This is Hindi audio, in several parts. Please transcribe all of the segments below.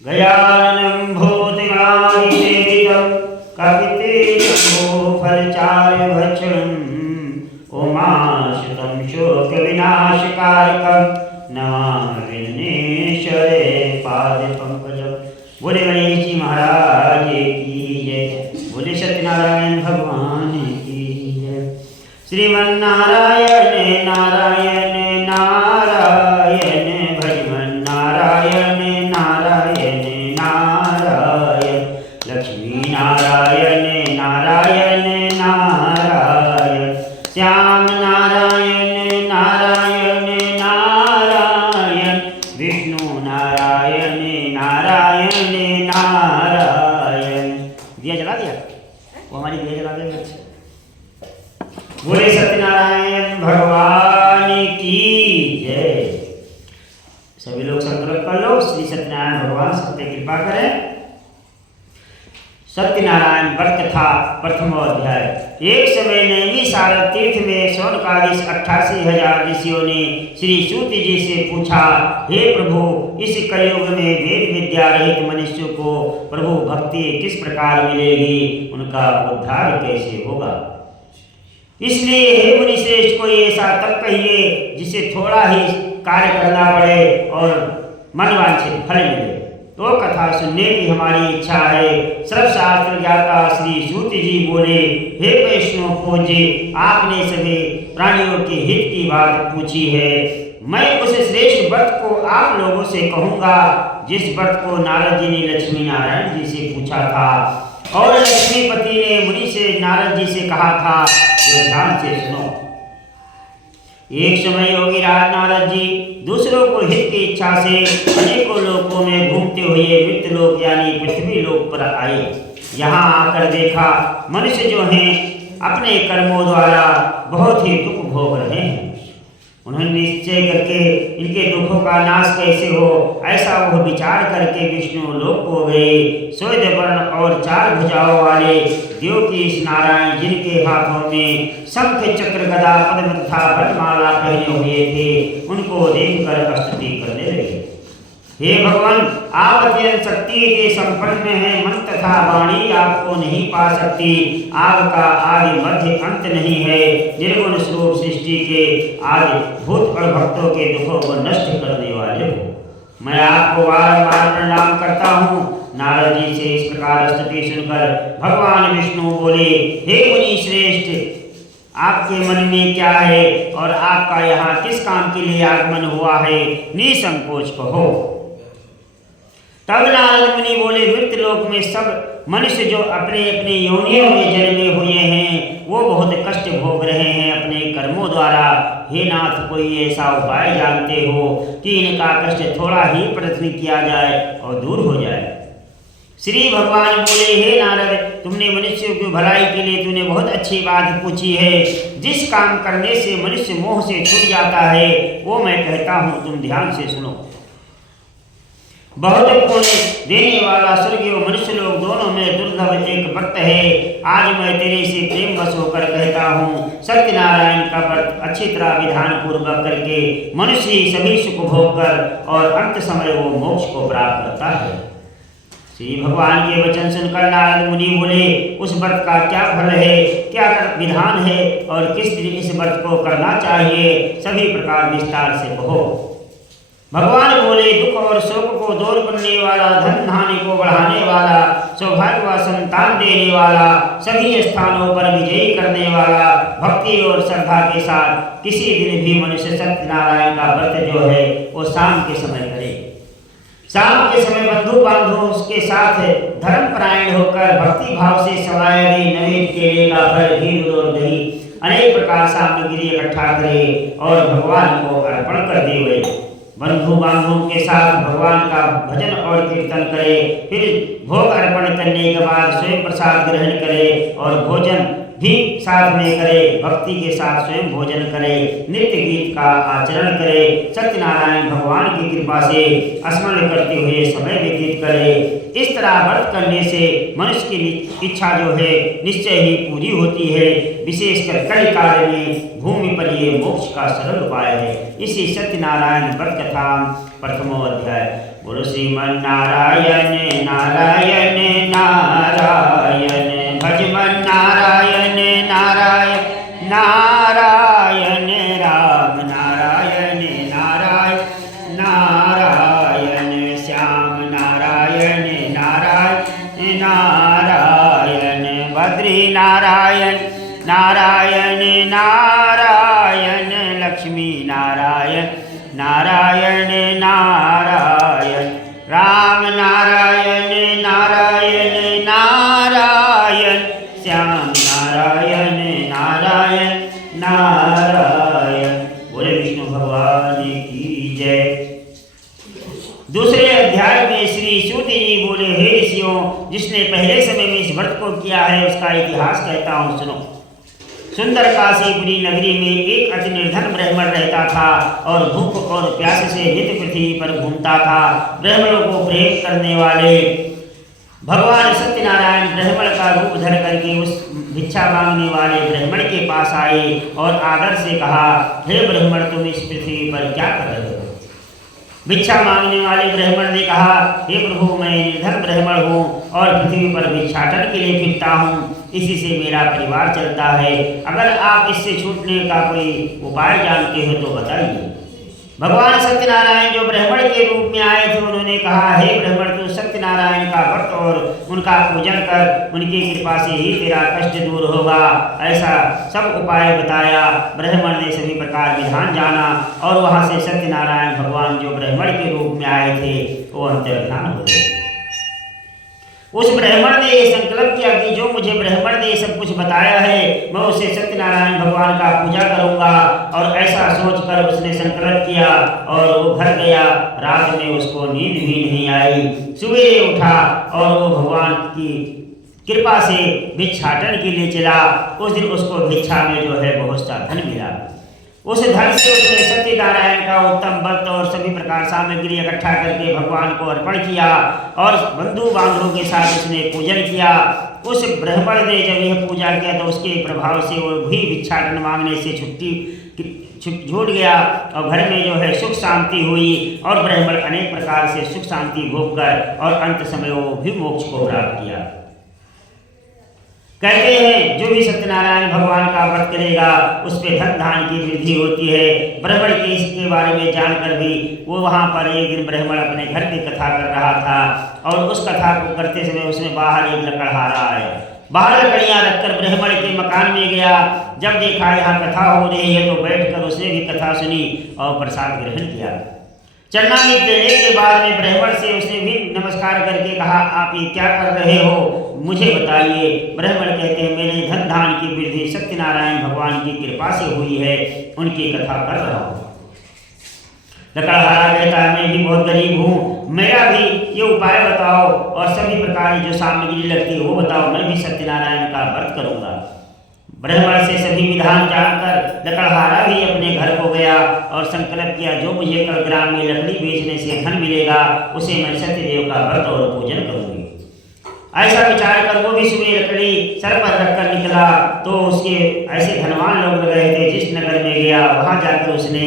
गजाननं भूतगणाधिसेवितं कपितेशम्भोफलचारुभक्षणम् उमासुतं शोकविनाशकारकं नमामि विघ्नेश्वरे पादपङ्कजं। बोले गणेश जी महाराज की जय, बोले सत्यनारायण भगवान की जय। श्रीमन्नारायण नारायण नारायण भजमन नारायण नारायण नारायण, लक्ष्मी नारायण नारायण नारायण, श्याम नारायण नारायण नारायण, विष्णु नारायण नारायण नारायण। दिया जला दिया, वो हमारी दिया जला देंगे। बोले सत्यनारायण भगवान की जय। सभी लोग संकल्प कर लो, श्री सत्यनारायण भगवान सब पे कृपा करें। सत्यनारायण व्रत कथा प्रथम अध्याय। एक समय नैमी शारद तीर्थ में शौनकादि 88,000 ऋषियों ने श्री सूत जी से पूछा, हे प्रभु, इस कलयुग में वेद विद्या रहित मनुष्य को प्रभु भक्ति किस प्रकार मिलेगी, उनका उद्धार कैसे होगा। इसलिए हे मुनि श्रेष्ठ, कोई ऐसा तप कहिए जिसे थोड़ा ही कार्य करना पड़े और मनवांछित फल मिले। तो कथा सुनने की हमारी इच्छा है। सर्वशास्त्र ज्ञाता श्री सूत जी बोले, हे वैष्णव पूज्य, आपने सभी प्राणियों के हित की बात पूछी है। मैं उस श्रेष्ठ व्रत को आप लोगों से कहूँगा जिस व्रत को नारद जी ने लक्ष्मी नारायण जी से पूछा था, और लक्ष्मीपति ने मुनि से नारद जी से कहा था। ध्यान से सुनो। एक समय योगी राज नारद जी दूसरों को हित की इच्छा से अनेकों लोकों में घूमते हुए मृत्युलोक यानी पृथ्वी लोक पर आए। यहाँ आकर देखा मनुष्य जो हैं अपने कर्मों द्वारा बहुत ही दुख भोग रहे हैं। उन्होंने निश्चय करके इनके दुखों का नाश कैसे हो, ऐसा वह विचार करके विष्णु लोक को गए। श्वेत वर्ण और 4 भुजाओं वाले देवकीश नारायण, जिनके हाथों में शंख चक्र गदा पद्म तथा वरमाला पहने हुए थे, उनको देखकर स्तुति करने लगे। हे भगवान, आप अत्यंत शक्ति के संपन्न हैं, मन तथा वाणी आपको नहीं पा सकती। आपका आदि मध्य अंत नहीं है। निर्गुण स्वरूप सृष्टि के आदि भूत और भक्तों के दुखों को नष्ट करने वाले हो। मैं आपको बारंबार प्रणाम करता हूँ। नारद जी से इस प्रकार स्तुति सुनकर भगवान विष्णु बोले, हे मुनि श्रेष्ठ, आपके मन में क्या है और आपका यहाँ किस काम के लिए आगमन हुआ है, निसंकोच कहो। तब नारद मुनि बोले, मृत्युलोक में सब मनुष्य जो अपने अपने योनियों में जन्मे हुए हैं, वो बहुत कष्ट भोग रहे हैं अपने कर्मों द्वारा। हे नाथ, कोई ऐसा उपाय जानते हो कि इनका कष्ट थोड़ा ही प्रयत्न किया जाए और दूर हो जाए। श्री भगवान बोले, हे नारद, तुमने मनुष्यों की भलाई के लिए तूने बहुत अच्छी बात पूछी है। जिस काम करने से मनुष्य मोह से छूट जाता है, वो मैं कहता हूँ, तुम ध्यान से सुनो। बहुत पुण्य देने वाला स्वर्गीय मनुष्य लोग दोनों में दुर्लभ एक व्रत है। आज मैं तेरे से प्रेम वश होकर कहता हूँ, सत्यनारायण का व्रत अच्छी तरह विधान पूर्वक करके मनुष्य सभी सुख भोग कर और अंत समय वो मोक्ष को प्राप्त करता है। श्री भगवान के वचन सुनकर नारद मुनि बोले, उस व्रत का क्या फल है, क्या विधान है और किस दिन इस व्रत को करना चाहिए, सभी प्रकार विस्तार से कहो। भगवान बोले, दुख और शोक को दूर करने वाला, धन धान्य को बढ़ाने वाला, सौभाग्य व संतान देने वाला, सभी स्थानों पर विजयी करने वाला, भक्ति और श्रद्धा के साथ किसी दिन भी मनुष्य सत्यनारायण का व्रत जो है वो शाम के समय करे। शाम के समय बंधु बांधवों के साथ धर्मपरायण होकर भक्ति भाव से सवारी नवेद केले का फल, घी और दही अनेक प्रकार सामग्री इकट्ठा करे और भगवान को अर्पण कर देवे। बंधु बांधवों के साथ भगवान का भजन और कीर्तन करे। फिर भोग अर्पण करने के बाद स्वयं प्रसाद ग्रहण करे और भोजन भी साथ में करे। भक्ति के साथ स्वयं भोजन करे, नित्य गीत का आचरण करे, सत्यनारायण भगवान की कृपा से स्मरण करते हुए समय व्यतीत करे। इस तरह व्रत करने से मनुष्य की इच्छा जो है निश्चय ही पूरी होती है। विशेषकर कल काल में भूमि पर ये मोक्ष का सरल उपाय है। इसी सत्यनारायण व्रत कथा प्रथमो अध्याय। बोलो श्रीमन नारायण नारायण नारायण, भजमन नारायण नारायण नारायण, राम नारायण नारायण नारायण, श्याम नारायण नारायण नारायण, बद्री नारायण नारायण नारायण, लक्ष्मी नारायण नारायण नारायण, राम नारायण नारायण नारायण, श्याम नारायण नारायण नारायण। बोले विष्णु भगवान की जय। दूसरे अध्याय में श्री सूत जी बोले, हे ऋषियों, जिसने पहले समय में इस व्रत को किया है उसका इतिहास कहता हूँ, सुनो। सुंदर काशीपुरी नगरी में एक अति निर्धन ब्राह्मण रहता था और भूख और प्यास से नित्य पृथ्वी पर घूमता था। ब्राह्मणों को प्रेम करने वाले भगवान सत्यनारायण ब्राह्मण का रूप धर करके उस भिक्षा मांगने वाले ब्राह्मण के पास आए और आदर से कहा, हे ब्राह्मण, तुम इस पृथ्वी पर क्या कर रहे हो? भिक्षा मांगने वाले ब्राह्मण ने कहा, हे प्रभु, मैं निर्धन ब्राह्मण हूँ और पृथ्वी पर भिक्षाटन के लिए फिरता हूँ, इसी से मेरा परिवार चलता है। अगर आप इससे छूटने का कोई उपाय जानते हो तो बताइए। भगवान सत्यनारायण जो ब्राह्मण के रूप में आए थे, उन्होंने कहा, हे ब्राह्मण, तू सत्यनारायण का व्रत और उनका पूजन कर, उनकी कृपा से ही तेरा कष्ट दूर होगा। ऐसा सब उपाय बताया। ब्राह्मण ने सभी प्रकार विधान जाना और वहां से सत्यनारायण भगवान जो ब्राह्मण के रूप में आए थे वो अंतर्धान हो गए। उस ब्राह्मण ने ये संकल्प किया कि जो मुझे ब्राह्मण ने सब कुछ बताया है मैं उसे सत्यनारायण भगवान का पूजा करूंगा, और ऐसा सोचकर उसने संकल्प किया और वो घर गया। रात में उसको नींद भी नहीं आई। सवेरे उठा और वो भगवान की कृपा से भिक्षाटन के लिए चला। उस दिन उसको भिक्षा में जो है बहुत सा धन मिला। उस धन से उसने सत्यनारायण का उत्तम व्रत और सभी प्रकार सामग्री इकट्ठा करके भगवान को अर्पण किया और बंधु बांधवों के साथ उसने पूजन किया। उस ब्राह्मण ने जब यह पूजा किया तो उसके प्रभाव से वो भी भिक्षाटन मांगने से छूट गया और घर में जो है सुख शांति हुई और ब्राह्मण अनेक प्रकार से सुख शांति भोग कर और अंत समय वो भी मोक्ष को प्राप्त किया। कहते हैं जो भी सत्यनारायण भगवान का व्रत करेगा उस पे धन धान की वृद्धि होती है। ब्राह्मण के इसके बारे में जानकर भी वो वहाँ पर एक दिन ब्राह्मण अपने घर की कथा कर रहा था और उस कथा को करते समय उसमें बाहर एक लकड़हारा आया। बाहर लकड़ियाँ रखकर ब्राह्मण के मकान में गया। जब देखा यहाँ कथा हो रही है तो बैठकर उसने भी कथा सुनी और प्रसाद ग्रहण किया। चरणामृत देने के बाद में ब्राह्मण से उसने भी नमस्कार करके कहा, आप ये क्या कर रहे हो, मुझे बताइए। ब्राह्मण कहते हैं, मेरे धन धान की वृद्धि सत्यनारायण भगवान की कृपा से हुई है, उनकी कथा कर रहा हूँ। लकड़हारा कहता है, मैं भी बहुत गरीब हूँ, मेरा भी ये उपाय बताओ और सभी प्रकार की जो सामग्री लगती है वो बताओ, मैं भी सत्यनारायण का व्रत करूँगा। ब्राह्मण से सभी विधान जानकर लकड़हारा भी अपने घर को गया और संकल्प किया, जो मुझे कल ग्राम में लकड़ी बेचने से धन मिलेगा उसे मैं सत्यदेव का व्रत और पूजन करूंगी। ऐसा विचार कर वो भी सुबह लकड़ी सर पर रखकर निकला तो उसके ऐसे धनवान लोग लग रहे थे। जिस नगर में गया वहां जाकर उसने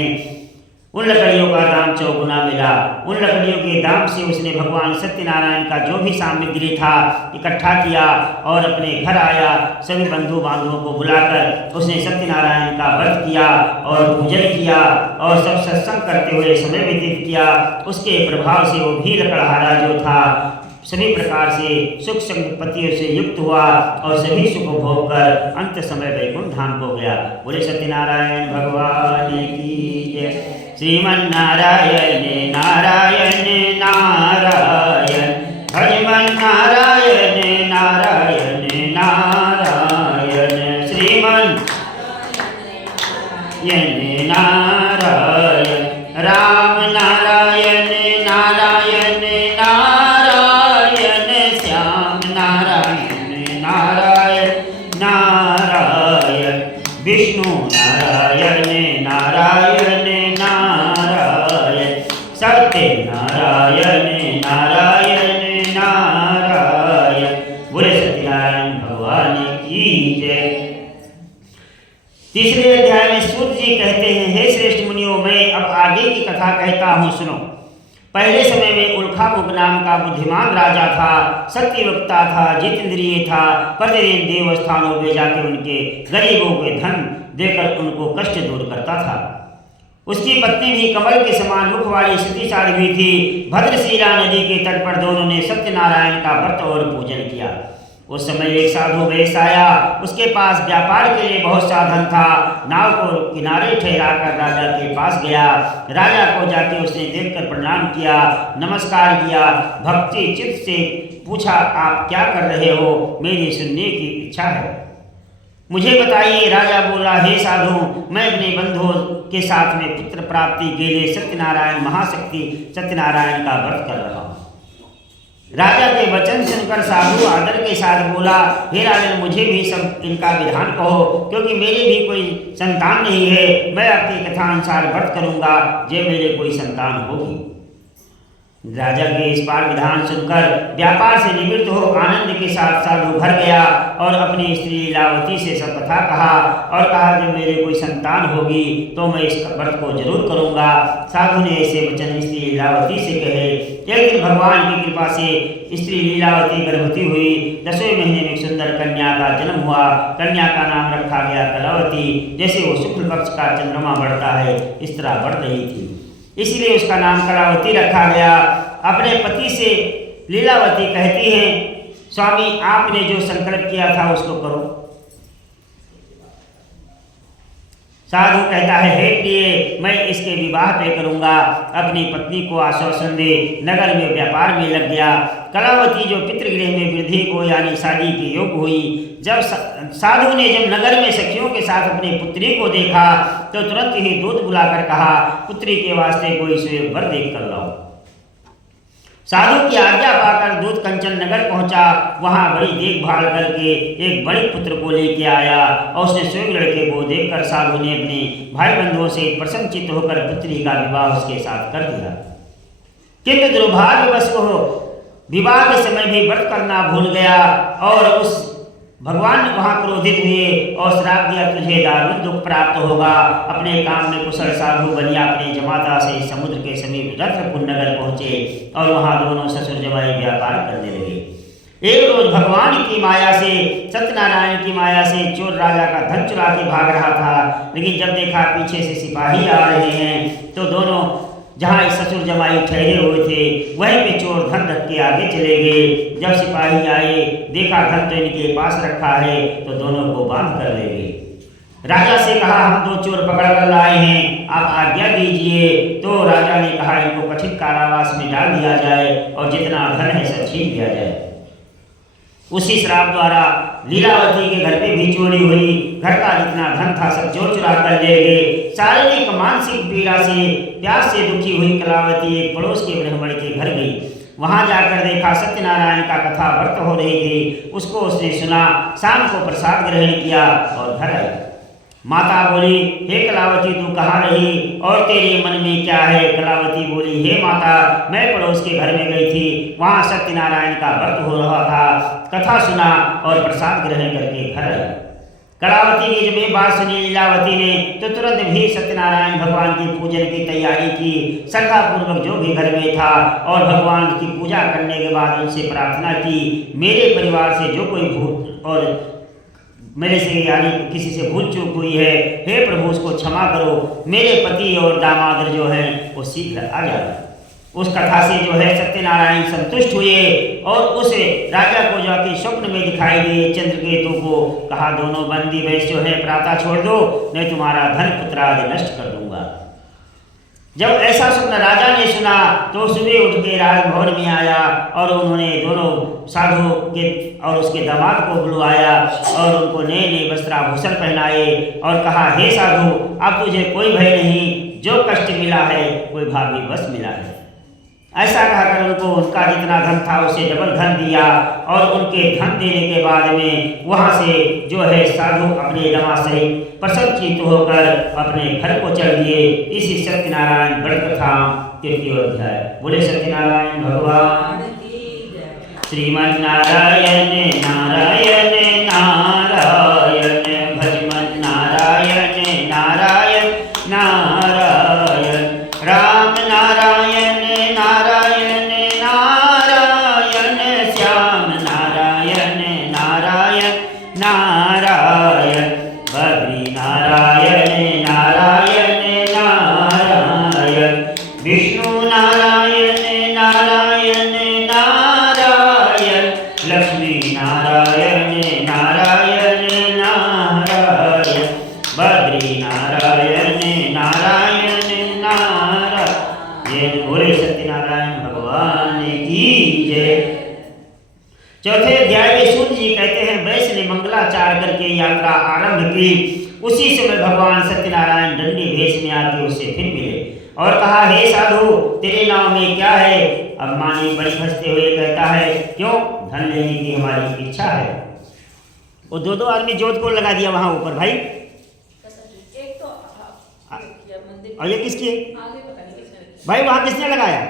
उन लकड़ियों का दाम 4 गुना मिला। उन लकड़ियों के दाम से उसने भगवान सत्यनारायण का जो भी सामग्री था इकट्ठा किया और अपने घर आया। सभी बंधु बांधवों को बुलाकर उसने सत्यनारायण का व्रत किया और पूजन किया और सब सत्संग करते हुए समय व्यतीत किया। उसके प्रभाव से वो भी लकड़हारा जो था सभी प्रकार से सुख संपत्तियों से युक्त हुआ और सभी सुख भोग कर अंत समय वैकुंठ धाम को गया। बोले सत्यनारायण भगवान की जय। श्रीमन नारायण नारायण नारायण, भजमन नारायण नारायण नारायण, श्रीमन नारायण, राम नारायण नारायण नारायण, श्याम नारायण नारायण नारायण, विष्णु नारायण नारायण नारायण, सत्यनारायण नारायण नारायण। बोले सत्यनारायण भगवान की जय। तीसरे अध्याय में सूत जी कहते हैं, हे श्रेष्ठ मुनियों, मैं अब आगे की कथा कहता हूँ, सुनो। पहले समय में उल्खामुख नाम का बुद्धिमान राजा था, सत्यवक्ता था, जितेंद्रिय था। प्रतिदिन देव स्थानों में जाकर उनके गरीबों के धन देकर उनको कष्ट दूर करता था। उसकी पत्नी भी कमल के समान मुख वाली सती साध्वी थी। भद्रशिला नदी के तट पर दोनों ने सत्यनारायण का व्रत और पूजन किया। उस समय एक साधु वेश आया। उसके पास व्यापार के लिए बहुत साधन था। नाव को किनारे ठहरा कर राजा के पास गया। राजा को जाके उसने देखकर प्रणाम किया, नमस्कार किया, भक्ति चित्त से पूछा, आप क्या कर रहे हो? मेरी सुनने की इच्छा है, मुझे बताइए। राजा बोला, हे साधु, मैं अपने बंधुओं के साथ में पुत्र प्राप्ति के लिए सत्यनारायण महाशक्ति सत्यनारायण का व्रत कर रहा हूँ। राजा के वचन सुनकर साधु आदर के साथ बोला, हे राजन, मुझे भी सब इनका विधान कहो, क्योंकि मेरे भी कोई संतान नहीं है। मैं आपकी कथा अनुसार व्रत करूंगा, जब मेरे कोई संतान होगी। राजा के इस बार विधान सुनकर व्यापार से निवृत्त हो आनंद के साथ साधु घर गया और अपनी स्त्री लीलावती से सब कथा कहा और कहा, जब मेरे कोई संतान होगी तो मैं इस व्रत को जरूर करूंगा। साधु ने ऐसे वचन स्त्री लीलावती से कहे। एक दिन भगवान की कृपा से स्त्री लीलावती गर्भवती हुई। 10वें महीने में एक सुंदर कन्या का जन्म हुआ। कन्या का नाम रखा गया कलावती। जैसे वो शुक्ल पक्ष का चंद्रमा बढ़ता है, इस तरह बढ़ रही थी, इसलिए उसका नाम कलावती रखा गया। अपने पति से लीलावती कहती है, स्वामी, आपने जो संकल्प किया था उसको करो। साधु कहता है, हे प्रिय, मैं इसके विवाह तय करूंगा। अपनी पत्नी को आश्वासन दे नगर में व्यापार में लग गया। कलावती जो पितृगृह में वृद्धि को यानी शादी के योग हुई। जब साधु ने जब नगर में सखियों के साथ अपनी पुत्री को देखा तो तुरंत ही दूत बुलाकर कहा, पुत्री के वास्ते कोई सुयोग वर देख कर लाओ। साधु की आज्ञा पाकर दूत कंचन नगर पहुंचा। वहां बड़ी देखभाल करके एक बड़े पुत्र को लेके आया और उसने स्वयं लड़के को देखकर साधु ने अपने भाई बंधुओं से प्रसन्नचित्त होकर पुत्री का विवाह उसके साथ कर दिया। किंतु दुर्भाग्यवश वो विवाह के समय भी व्रत करना भूल गया और उस भगवान वहां क्रोधित हुए और श्राप दिया, तुझे दारुण दुख प्राप्त होगा। अपने काम में कुशल साधु बनिया अपने जमाता से समुद्र के समीप रत्नपुर नगर पहुंचे और वहां दोनों ससुर जमाई व्यापार करने लगे। एक रोज भगवान की माया से, सत्यनारायण की माया से चोर राजा का धन चुरा के भाग रहा था, लेकिन जब देखा पीछे से सिपाही आ रहे हैं तो दोनों जहाँ ससुर जमाई ठहरे हुए थे वहीं पे चोर धन रख के आगे चले गए। जब सिपाही आए, देखा धन तो इनके पास रखा है, तो दोनों को बांध कर ले गए। राजा से कहा, हम 2 चोर पकड़ कर लाए हैं, आप आज्ञा दीजिए। तो राजा ने कहा, इनको कठिन कारावास में डाल दिया जाए और जितना धन है सब छीन लिया जाए। उसी श्राप द्वारा लीलावती के घर पे भी चोरी हुई। घर का जितना धन था सब चोर चुरा कर ले गए। शारीरिक मानसिक पीड़ा से, प्यास से दुखी हुई कलावती एक पड़ोस के ब्राह्मण के घर गई। वहां जाकर देखा सत्यनारायण का कथा व्रत हो रही थी। उसको उसने सुना, शाम को प्रसाद ग्रहण किया और घर आई। माता बोली, हे कलावती, तू कहाँ रही और तेरे मन में क्या है? कलावती बोली, हे माता, मैं पड़ोस के घर में गई थी, वहाँ सत्यनारायण का व्रत हो रहा था, कथा सुना और प्रसाद ग्रहण करके घर आई। कलावती ने जब ये बात सुनी लीलावती ने तो तुरंत भी सत्यनारायण भगवान की पूजन की तैयारी की। श्रद्धा पूर्वक जो भी घर में था और भगवान की पूजा करने के बाद उनसे प्रार्थना की, मेरे परिवार से जो कोई भूल और मेरे से यानी किसी से भूल चूक हुई है, हे प्रभु उसको क्षमा करो। मेरे पति और दामाद जो हैं वो शीघ्र आ जाए। उस कथा से जो है सत्यनारायण संतुष्ट हुए और उस राजा को जाके स्वप्न में दिखाई दिए चंद्रकेतु को। कहा, दोनों बंदी वैश्य जो है प्रातः छोड़ दो, मैं तुम्हारा धन पुत्र आदि नष्ट कर दूंगा। जब ऐसा स्वप्न राजा ने सुना तो सुबह उठ के राजभवन में आया और उन्होंने दोनों साधु के और उसके दामाद को बुलवाया और उनको नए नए वस्त्राभूषण पहनाए और कहा, हे साधु, अब तुझे कोई भय नहीं, जो कष्ट मिला है कोई भाग्य बस मिला है। ऐसा कहकर उनको उनका जितना धन था उसे डबल धन दिया और उनके धन देने के बाद में वहाँ से जो है साधु अपने दमा सहित प्रसन्नचित्त होकर अपने घर को चल दिए। इसी सत्यनारायण व्रत कथा 3 अध्याय। बोले सत्यनारायण भगवान। श्रीमन नारायण नारायण नारायण, भजमन नारायण नारायण नारायण, राम नारायण नारायण नारायण, बद्री नारायण नारायण नारायण, विष्णु नारायण नारायण नारायण, लक्ष्मी नारायण नारायण नारायण, बद्री नारायण नारायण नारायण। बोले सत्यनारायण भगवान की जय। चौथे अध्याय में सूत जी कहते हैं, वैश्य ने मंगलाचार करके यात्रा आरंभ की। उसी समय भगवान सत्यनारायण दंडी भेष में आके उससे फिर मिले और कहा, हे साधु, तेरे नाम में क्या है? अब मानी बड़ी हंसते हुए कहता है, क्यों? धन लेने की हमारी इच्छा है। वो दो आदमी जोत को लगा दिया वहां ऊपर भाई। एक तो और ये किसकी है भाई? वहां किसने लगाया?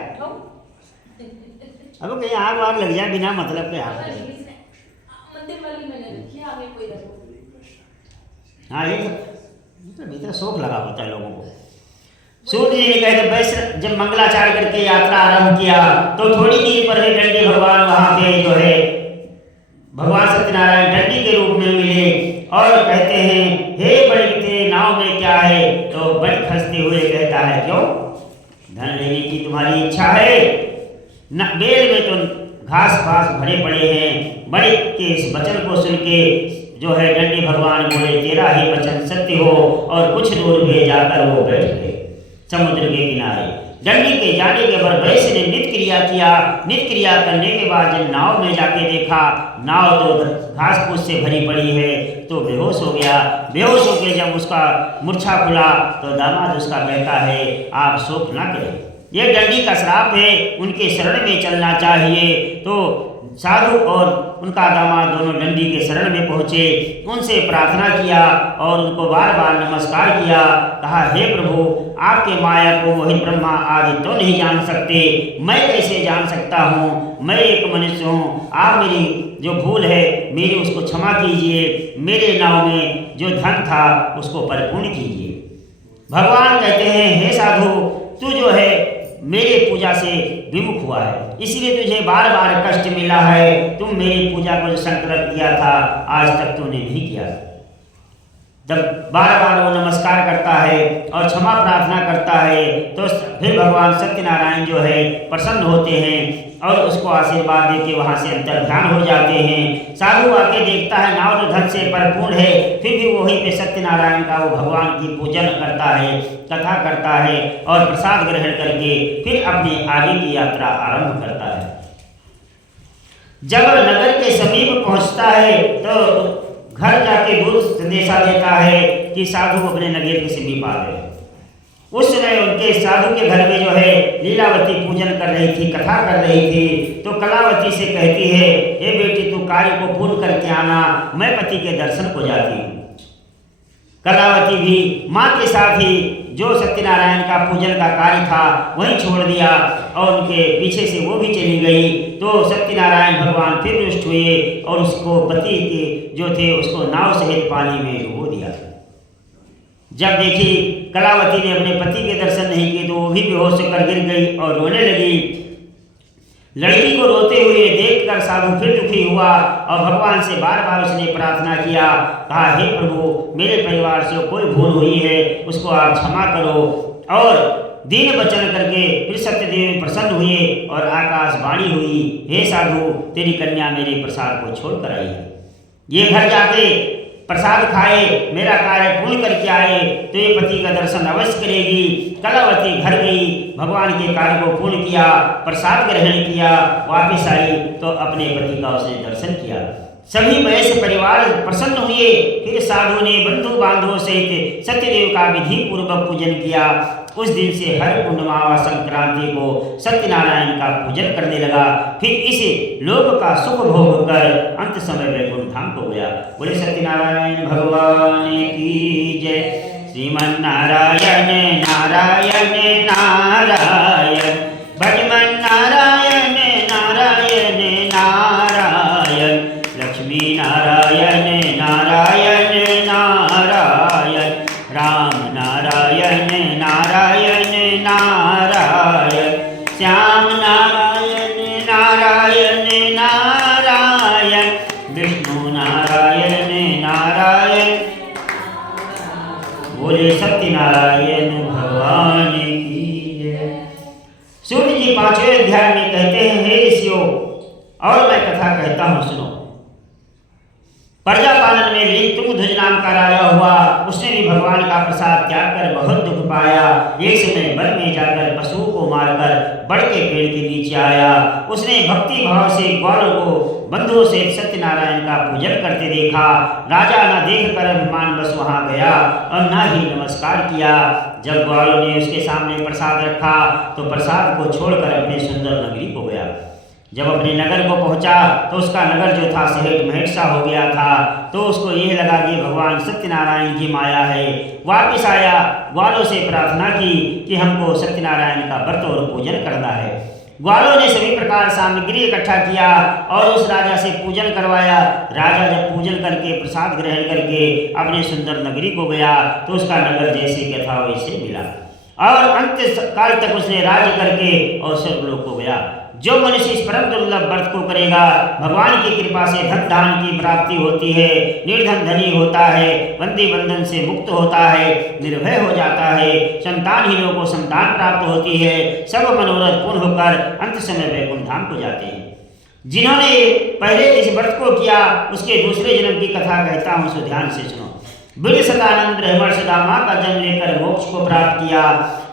अब कहीं आग वाग लग जाए बिना मतलब के आग। मंदिर वाली मैंने रखी है, आगे कोई रखो। हाँ, ये तो भीतर शौक लगा होता है लोगों को। सूर्य जी ने कहते, वैश्य जब मंगलाचार करके यात्रा आरंभ किया तो थोड़ी देर पर ही दंडी भगवान वहां पे जो है भगवान सत्यनारायण दंडी के रूप में मिले और कहते हैं, हे बड़े तेरे नाव में क्या है? तो बड़ी हंसते हुए कहता है, क्यों? धन लेने की तुम्हारी इच्छा है? न बेल में तो घास फास भरे पड़े हैं। बड़े के इस वचन को सुन के जो है दंडी भगवान बोले, तेरा ही वचन सत्य हो, और कुछ दूर पे जाकर वो बैठ गए समुद्र के किनारे। दंडी के जाने के बाद वैश्य ने नित्य क्रिया किया। नित्य क्रिया करने के बाद जब नाव में जाके देखा, नाव तो घास फूस से भरी पड़ी है, तो बेहोश हो गया। बेहोश होकर जब उसका मूर्छा खुला तो दामाद उसका कहता है, आप शोक न करें, ये दंडी का श्राप है, उनके शरण में चलना चाहिए। तो साधु और उनका दामाद दोनों दंडी के शरण में पहुँचे, उनसे प्रार्थना किया और उनको बार बार नमस्कार किया। कहा, हे प्रभु, आपके माया को मोहित ब्रह्मा आदि तो नहीं जान सकते, मैं कैसे जान सकता हूँ? मैं एक मनुष्य हूँ, आप मेरी जो भूल है मेरी उसको क्षमा कीजिए, मेरे नाव में जो धन था उसको परिपूर्ण कीजिए। भगवान कहते हैं, हे साधु, तू जो है मेरे पूजा से विमुख हुआ है, इसलिए तुझे बार बार कष्ट मिला है। तुम मेरी पूजा को जो संकल्प किया था आज तक तूने नहीं किया। जब बार बार वो नमस्कार करता है और क्षमा प्रार्थना करता है तो फिर भगवान सत्यनारायण जो है प्रसन्न होते हैं और उसको आशीर्वाद देके वहाँ से अंतर्ध्यान हो जाते हैं। साधु आके देखता है नाव तो धन से भरपूर है, फिर भी वहीं पे सत्यनारायण का वो भगवान की पूजन करता है, कथा करता है और प्रसाद ग्रहण करके फिर अपनी आगे की यात्रा आरंभ करता है। जब नगर के समीप पहुँचता है तो घर जाके दूर संदेशा देता है कि साधु अपने नगर के समीप आ गए। उस समय उनके साधु के घर में जो है लीलावती पूजन कर रही थी, कथा कर रही थी। तो कलावती से कहती है, हे बेटी, तू कार्य को पूर्ण करके आना, मैं पति के दर्शन को जाती हूँ। कलावती भी माँ के साथ ही जो सत्यनारायण का पूजन का कार्य था वहीं छोड़ दिया और उनके पीछे से वो भी चली गई। तो सत्यनारायण भगवान फिर रुष्ट हुए और उसको पति के जो थे उसको नाव सहित पानी में डुबो दिया। जब देखी कलावती ने अपने पति के दर्शन नहीं किए तो वो भी बेहोश होकर गिर गई और रोने लगी। लड़की को रोते हुए देखकर साधु फिर दुखी हुआ और भगवान से बार बार उसने प्रार्थना किया। कहा, हे प्रभु, मेरे परिवार से कोई भूल हुई है उसको आप क्षमा करो। और दीन वचन करके फिर सत्यदेव प्रसन्न हुए और आकाशवाणी हुई, हे साधु, तेरी कन्या मेरे प्रसाद को छोड़ कर आई है, ये घर जाके प्रसाद खाए, मेरा कार्य पूर्ण करके आए तो ये पति का दर्शन अवश्य करेगी। कलावती घर गई, भगवान के कार्य को पूर्ण किया, प्रसाद ग्रहण किया, वापिस आई तो अपने पति का उसने दर्शन किया। सभी वैश्य परिवार प्रसन्न हुए। फिर साधु ने बंधु बांधवों सहित सत्यदेव का विधि पूर्वक पूजन किया। उस दिन से हर पूर्णिमा व संक्रांति को सत्यनारायण का पूजन करने लगा। फिर इस लोक का सुख भोग कर अंत समय वैकुंठ धाम को गया। बोले सत्यनारायण भगवान की जय। श्रीमन्नारायण नारायण नारायण, भजमन नारायण नारायण नारायण, लक्ष्मी नारायण नारायण नारायण, राम नारायण नारायण नारायण, श्याम नारायण नारायण नारायण, विष्णु नारायण सत्यनारायण भगवान की जय। सूत जी 5वें अध्याय में कहते हैं, हे ऋषियों, और मैं कथा कहता हूँ, सुनो। प्रजा पालन में लीन तुंगध्वज नाम का राजा हुआ। उसने भी भगवान का प्रसाद त्याग कर बहुत दुख पाया। एक समय वन में जाकर पशुओं को मारकर बड़ के पेड़ के नीचे आया। उसने भक्ति भाव से ग्वालों को बंधुओं से सत्यनारायण का पूजन करते देखा। राजा न देख कर अभिमान बस वहां गया और न ही नमस्कार किया। जब ग्वालों ने उसके सामने प्रसाद रखा तो प्रसाद को छोड़कर अपने सुंदर नगरी को गया। जब अपने नगर को पहुंचा तो उसका नगर जो था सहेट महट सा हो गया था। तो उसको यह लगा कि भगवान सत्यनारायण की माया है। वापिस आया, ग्वालों से प्रार्थना की कि हमको सत्यनारायण का व्रत और पूजन करना है। ग्वालों ने सभी प्रकार सामग्री इकट्ठा किया और उस राजा से पूजन करवाया। राजा जब पूजन करके प्रसाद ग्रहण करके अपने सुंदर नगरी को गया तो उसका नगर जैसे क्या था वैसे मिला और अंत काल तक उसने राज्य करके और स्वर्गलोक को गया। जो मनुष्य इस परम दुर्लभ व्रत को करेगा, भगवान की कृपा से धन धान की प्राप्ति होती है, निर्धन धनी होता है, बंदी बंधन से मुक्त होता है, निर्भय हो जाता है, संतानहीनों को संतान प्राप्त होती है, सब मनोरथ पूर्ण होकर अंत समय वैकुंठ धाम को जाते हैं। जिन्होंने पहले इस व्रत को किया उसके दूसरे जन्म की कथा कहता हूँ, सो ध्यान से सुनो। बुद्ध सदानंद ब्रह्मर्षि दामा का जन्म लेकर मोक्ष को प्राप्त किया।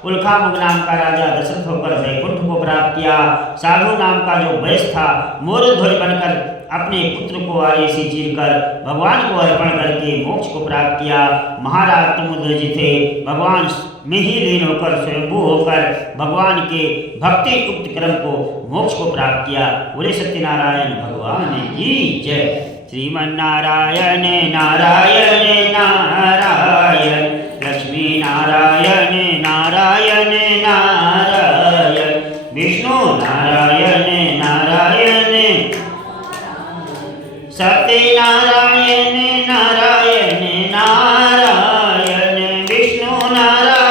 उल्कामुग नाम का राजा दशरथ होकर वैकुंठ को प्राप्त किया। साधु नाम का जो वैश्य था मोरध्वज बनकर अपने पुत्र को आर्य से चीरकर भगवान को अर्पण करके मोक्ष को प्राप्त किया। महाराज तुंगध्वज थे, भगवान में ही लीन होकर स्वयंभू होकर भगवान के भक्ति युक्त क्रम को मोक्ष को प्राप्त किया। बोले सत्यनारायण भगवान की जय। श्रीमन्नारायण नारायण नारायण, लक्ष्मी नारायण नारायण नारायण, विष्णु नारायण नारायण, सत्यनारायण नारायण नारायण, विष्णु नारायण